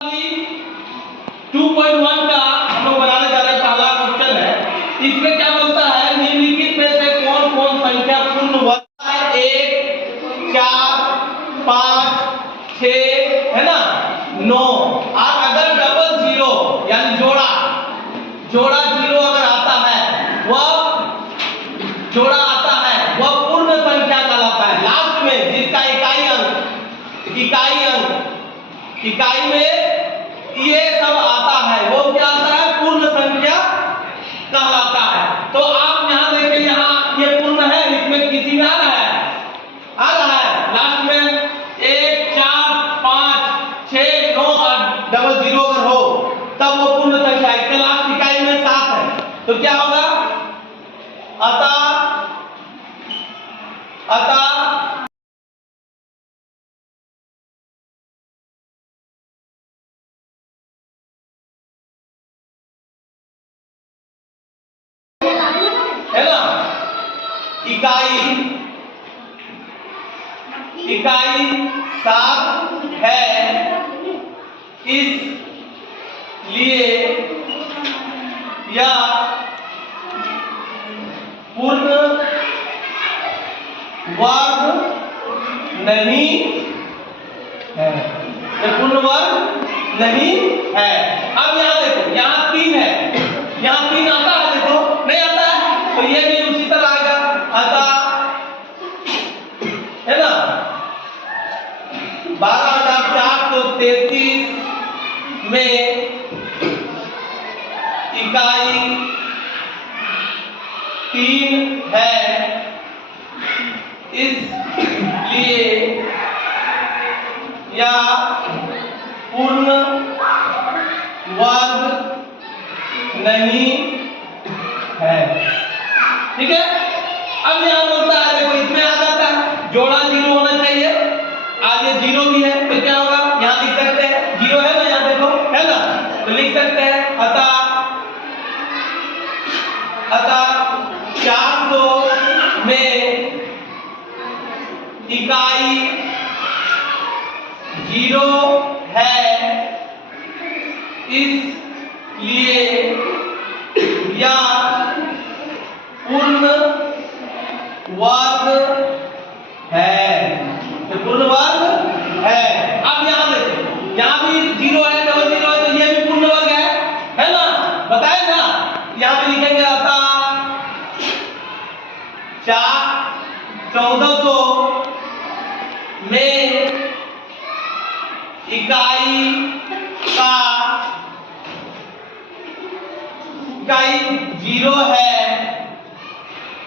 2.1 का हम लोग बनाने जा रहे हैं। पहला क्वेश्चन है, इसमें क्या बोलता है, निम्नलिखित में से कौन कौन संख्या पूर्ण वर्ग है? 1 4 5 6 है ना, 9। और अगर डबल जीरो यानी जोड़ा जीरो अगर आता है, वह जोड़ा आता है वह पूर्ण संख्या कहलाता है। लास्ट में जिसका इकाई में ये सब आता है वो क्या आता है, पूर्ण संख्या कहलाता है। तो आप यहां देखिए, यहां ये पूर्ण है, इसमें किसी में आ रहा है लास्ट में 1 4 5 6 9 और डबल जीरो अगर हो तब वो पूर्ण संख्या। इसके लास्ट इकाई में 7 है, तो क्या होगा, अतः है ना, इकाई 7 है, इसलिए यह पूर्ण वर्ग नहीं है, यह पूर्ण वर्ग नहीं है। अब यहां देखो, यहां 3 है, यहां 3 आता है, देखो नहीं आता है, तो ये भी उसी तरह आएगा। अतः है ना 12433 में इकाई 3 है, इसलिए यह पूर्ण वर्ग नहीं है। ठीक है, अब यहां बोलता है, देखो इसमें आ जाता है जोड़ा जीरो होना चाहिए, आगे जीरो भी है, तो क्या होगा, यहां लिख सकते हैं, जीरो है ना, यहां देखो है ना, तो लिख सकते हैं अतः 400 में इकाई 0 है, इसलिए यह पूर्ण वर्ग है, तो पूर्ण वर्ग है। अब यहां देखो, यहां भी 0 है, डबल जीरो है, तो ये भी पूर्ण वर्ग है ना, बताए ना। यहां पे लिखेंगे आता 1400 में इकाई 0 है,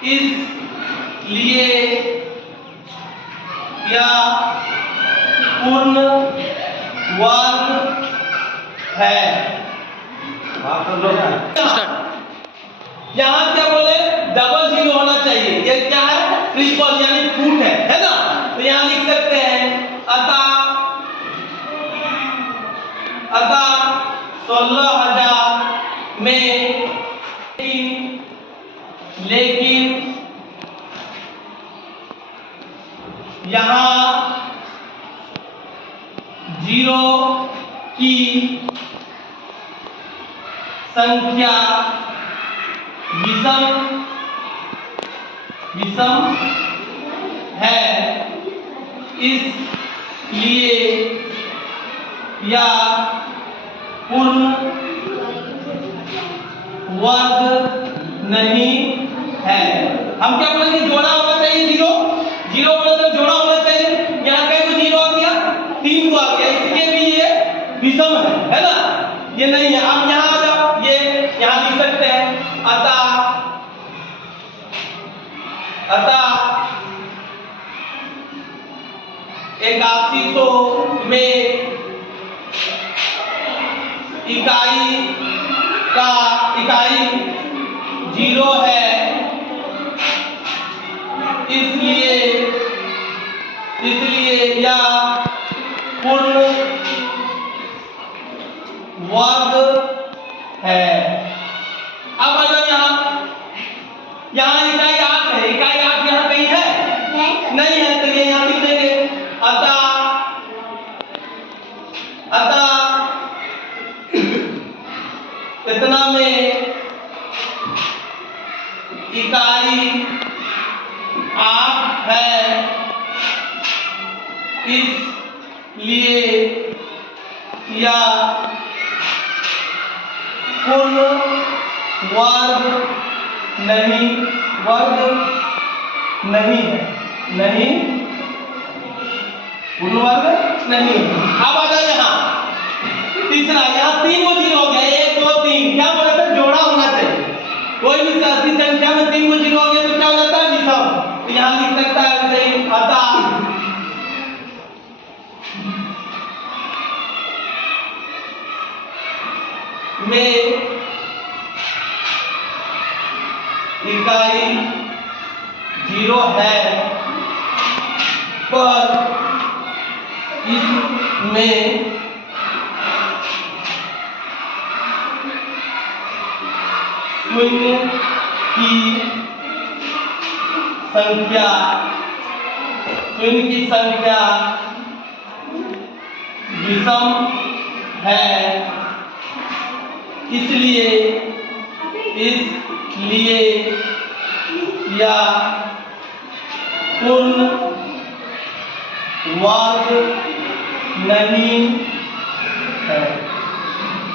इसलिए यह पूर्ण वर्ग है। यहां क्या बोले, डबल जीरो होना चाहिए, ये क्या है, ट्रिपल यानी फुट है ना, तो यहां लिख सकते हैं अतः 16,000 में लेकिन यहां 0 की संख्या विषम है, इसलिए यह पूर्ण वर्ग नहीं है। हम क्या बोलेंगे, जोड़ा होना चाहिए, जीरो मतलब जोड़ा होना चाहिए। यहाँ कई को जीरो आ गया, 3 को आ गया, इसके भी ये विषम है ना, ये नहीं है। अब यहाँ आ जाओ, ये यहाँ लिख सकते हैं अतः 8100 में इकाई 0 है, इसलिए यह पूर्ण वर्ग है। अब आ जाओ यहाँ इकाई 8 है, इकाई 8 यहाँ कहीं है नहीं है, तो ये यहाँ लिख देंगे अतः है, इसलिए या पूर्ण वर्ग नहीं है, नहीं पूर्ण वर्ग नहीं। अब आ जाओ यहाँ तीसरा, यहाँ 3 वो जीरो हो गए, 1 2 3, क्या बोला था, जोड़ा होना चाहिए। कोई भी संख्या में 3 वो जीरो हो गया तो क्या हो जाता है, विषम। तो यहाँ लिख सकता है वैसे ही, अतः में इकाई 0 है, पर इसमें शून्य की संख्या विषम है, इसलिए या पूर्ण वर्ग नहीं है।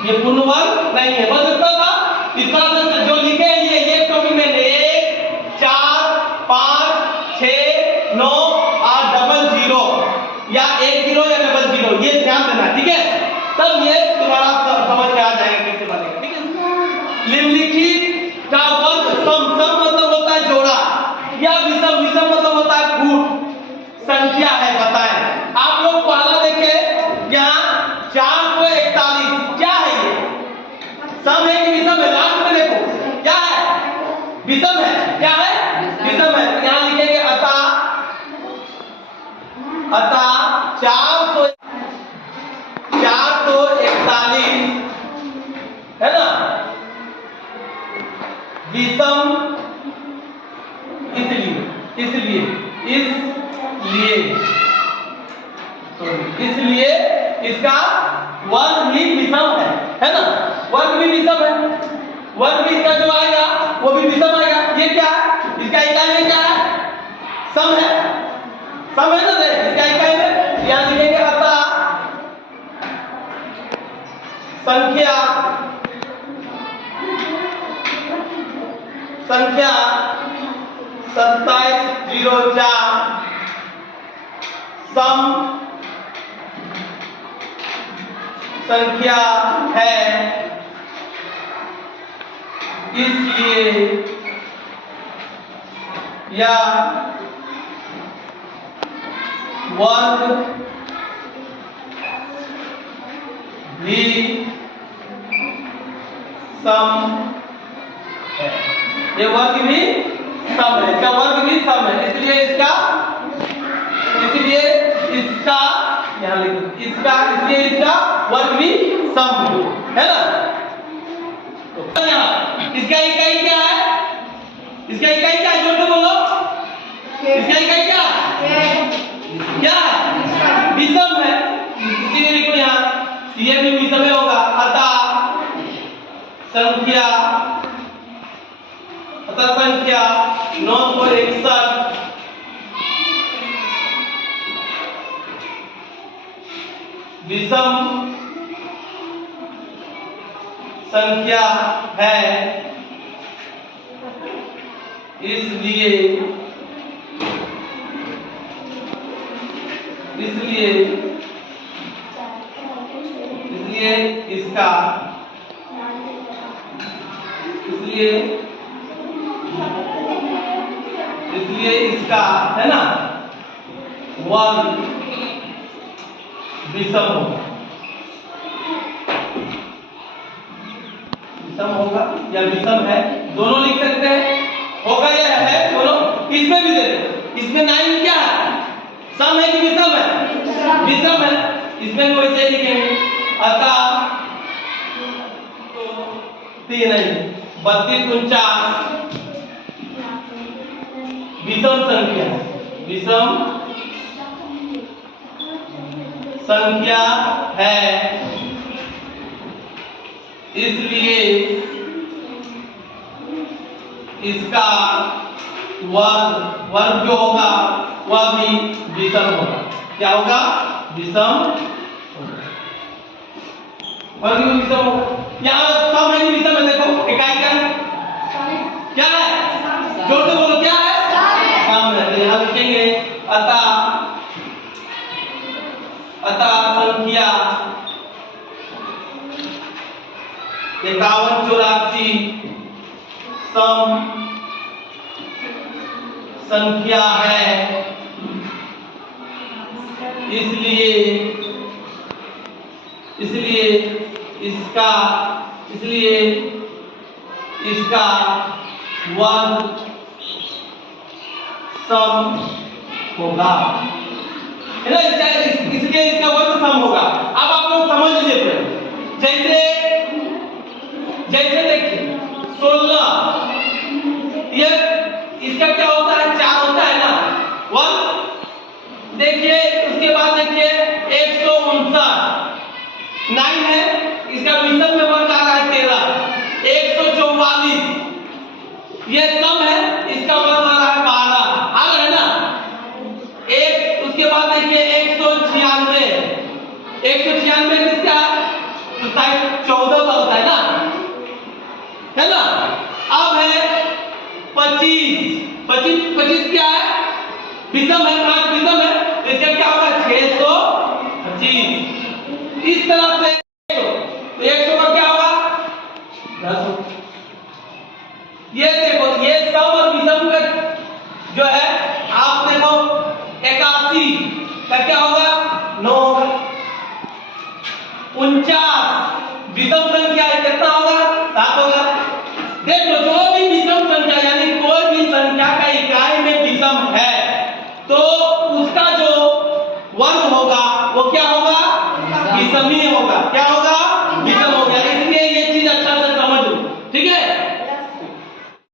ये पूर्ण वर्ग नहीं है, बस इतना था। इस तरह से जो लिखे ये टॉपिक में 1 4 5 6 9 8 डबल 0 या 1 0 या डबल 0, ये ध्यान देना, ठीक है। तब ये तुम्हारा समझ में आ जाएगा कैसे बनेगा, ठीक है। निम्नलिखित का वर्ग सम मतलब होता है जोड़ा, या विषम मतलब होता है कूट। संख्या है, बताएं आप लोग। पहला देखें यहाँ 441, क्या है ये, सम है कि विषम है? लास्ट में देखो क्या है, विषम है। क्या है, विषम है। तो यहाँ लिखेंगे अतः 441 है ना, विषम इसलिए इसका वर्ग भी विषम है ना, वर्ग भी विषम है। वर्ग भी इसका जो आएगा वो भी विषम आएगा। ये क्या है, इसका इकाई में क्या है, सम है ना, इसका इकाई में यहाँ लिखेंगे अतः संख्या 2704 सम संख्या है, इसलिए या वर्ग भी सम है। ये वर्ग भी सम है, इसका वर्ग भी सम है, इसलिए इसका यहाँ लिखो, इसलिए इसका वर्ग भी सम है ना। तो यहाँ इसका इकाई क्या है, इसका इकाई क्या है, जोड़ के बोलो, इसका इकाई क्या है, विषम है, इसीलिए लिखो यहाँ ये भी विषम में होगा। अतः संख्या 961 विषम संख्या है, इसलिए इसका है ना वर्ग विषम होगा या विषम है, दोनों लिख सकते हैं, होगा या है दोनों। इसमें भी दे दो, इसमें 9 क्या है, सम है कि विषम है, विषम है, इसमें भी वैसे लिखेंगे। अतः 3 नहीं 32 49 विषम संख्या है, इसलिए इसका वर्ग जो होगा वह भी विषम होगा। क्या होगा? विषम होगा। और भी विषम होगा। यहाँ सम है कि विषम है? देखो इकाई का क्या है? जोर से बोलो, क्या है? सम है। तो यहाँ लिखेंगे अतः संख्या 5184 सम संख्या है, इसलिए इसका वर्ग सम होगा, है ना? इसलिए इसका वर्ग सम होगा। अब आप लोग समझ लीजिए फ्रेंड, जैसे देखिए 16 ये इसका क्या होता है? 4 होता है ना, 1। देखिए उसके बाद देखिए 159 9 है, इसका विषम में वर्ग आ रहा है 13। 144 ये सम है, इसका वर्ग आ रहा है 12। आ रहा है ना? एक उसके बाद देखिए 196 किसका है? तो साइड 14 का होता है ना, है ना? अब है 25 क्या है? विषम है, प्राक विषम है, तो इसका क्या होगा? 625। इस तरह से 100 का क्या होगा? 10। ये देखो, ये सम और विषम का जो है, आप देखो 81 का क्या होगा? 9 होगा। 49 विषम संख्या है, कितना होगा? 7 होगा। देख लो, जो भी विषम संख्या यानी कोई भी संख्या का इकाई में विषम है तो उसका जो वर्ग होगा वो क्या होगा? विषम ही होगा। क्या होगा? विषम